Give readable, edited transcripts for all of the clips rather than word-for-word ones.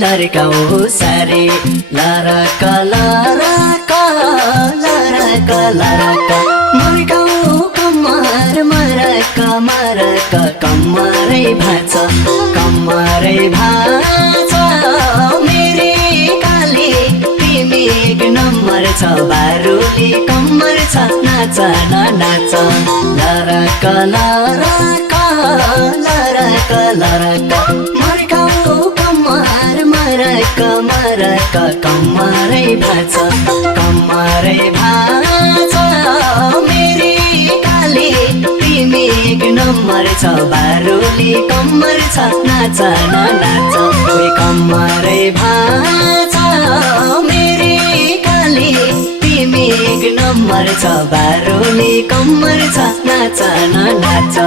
लरकाऊ सारे लरका लरका लरका लरका मरकाऊ कम्मर मरका मरका कम्मरै भाँच कम्मरै भाँच मेरे काले तिमी एक नम्बर छ बारुली कम्मर छ नाच न नाच लरका लरका लरका लरका मरकाऊ कम्मर मरका मरका कम्मरै भाँच कम्मरै भाँच मेरे काले तिमी एक नम्बर छ बारुली कम्मर छ नाच न नाच ओइ कम्मरै भाँच मेरे काले तिमी एक नम्बर छ बारुली कम्मर छ नाच न नाच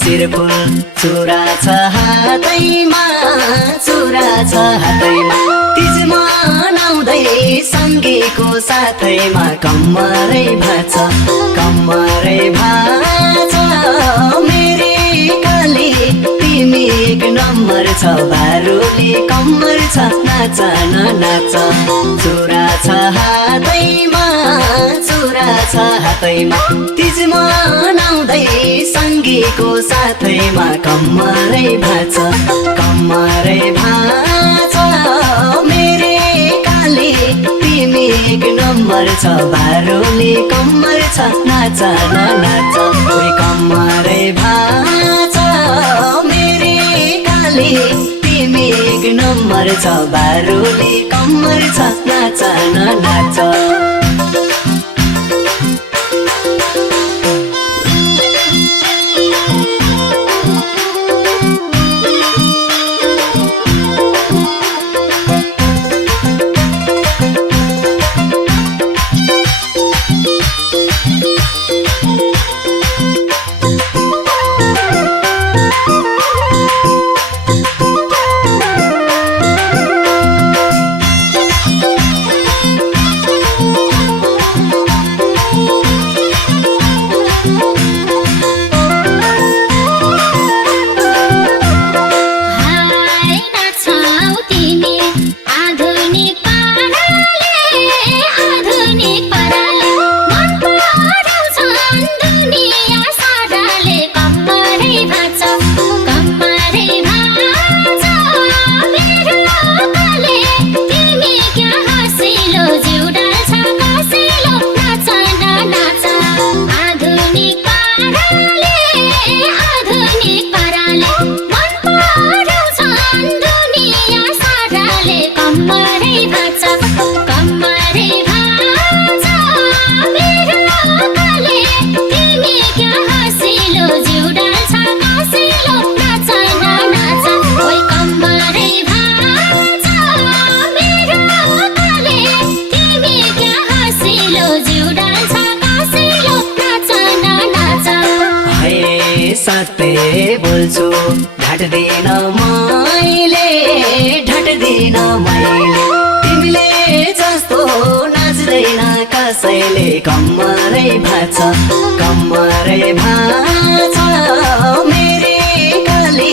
सिरफुल चुरा छ हातैमा चुरा छ हातैमा तिज मनाउँदै सँगैको साथैमा कम्मरै भाँच कम्मरै भाँच मेरे काले तिमी एक नम्बर छ बारुली कम्मर छ नाच न नाच चुरा छ हातैमा चुरा छ हातैमा तिज मनाउँदै सँगैको साथैमा कम्मरै भाँच कम्मरै भाँच मेरे काले तिमी एक नम्बर छ बारुली कम्मर छ नाच न नाच ओइ कम्मरै भाँच मेरे काले तिमी एक नम्बर छ बारुली कम्मर छ नाच न नाच सत्य बोल्छु ढाट्दिन मैले ढाट्दिन मैले तिमीले जस्तो नाच्दैन कसैले कम्मरै भाँच्छ मेरे काली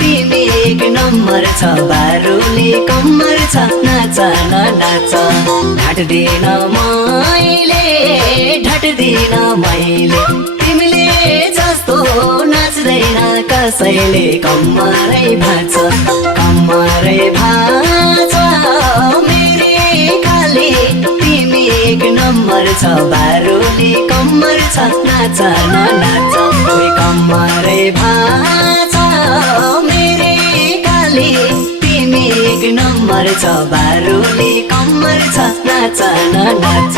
तिमी एक नम्बर छ बारुली कम्मर छ नाच न नाच ढाट्दिन मैले तिमीले जस्तो नाच्दैन कसैले कम्मरै भाँच्छ मेरे काली तिमी एक नम्बर छ बारुली कम्मर छ नाच न नाच ओइ कम्मरै भाँच्छ मेरे काली तिमी एक नम्बर छ बारुली कम्मर छ नाच न नाच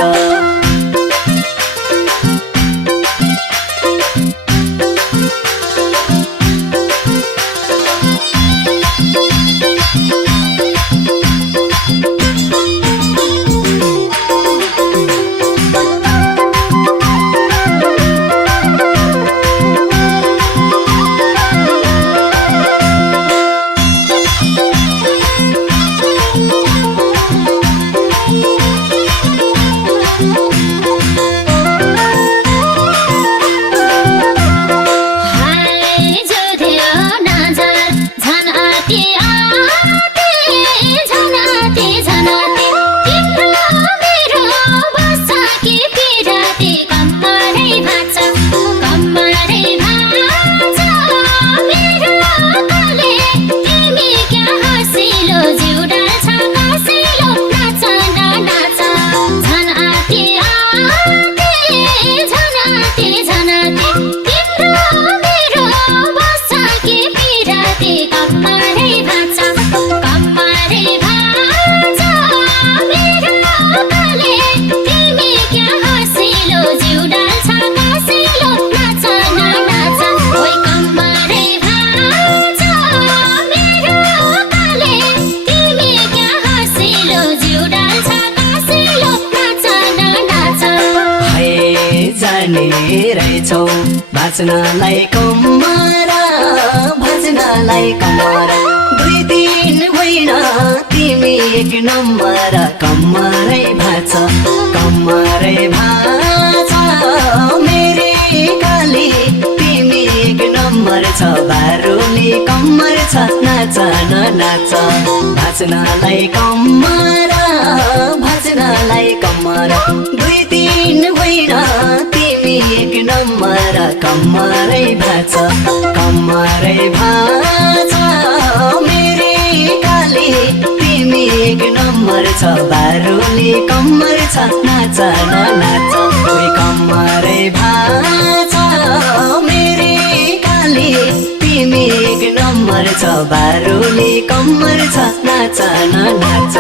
रहेछौ भाँच्नलाई कम्मर दुई दिन होइन तिमी एक नम्बर कम्मरै भाँच्छ मेरे काली तिमी एक नम्बर छ बारुली कम्मर छ नाच न नाच भाँच्नलाई कम्मर दुई दिन होइन तिमी एक नम्बर कम्मरै भाँच्छ मेरे काली तिमी एक नम्बर छ बारुली कम्मर छ नाच न नाच ओइ कम्मरै भाँच्छ मेरे काली तिमी एक नम्बर छ बारुली कम्मर छ नाच न नाच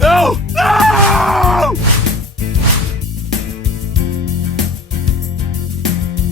No!